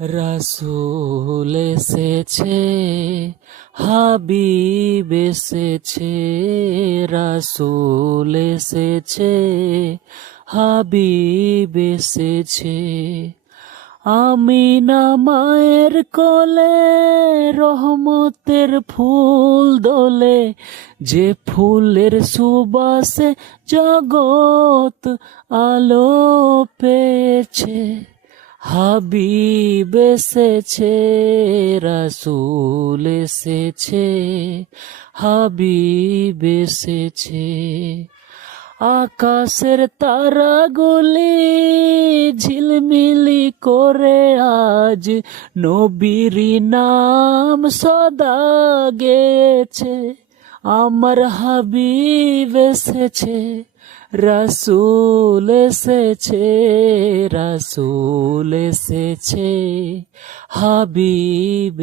রাসূল এসেছে, হাবিব এসেছে, রাসূল এসেছে, হাবিব এসেছে। আমিনা মায়ের কোলে রহমতের ফুল দোলে, যে ফুলের সুবাসে জগৎ আলো পেয়েছে। হাবিব এসেছে, রাসূল এসেছে, হাবিব এসেছে। আকাশের তারাগুলি ঝিলমিলি করে আজ নবীর নাম সদা গেয়েছে। আমার হাবিব এসেছে, রাসূল এসেছে, রাসূল এসেছে, হাবিব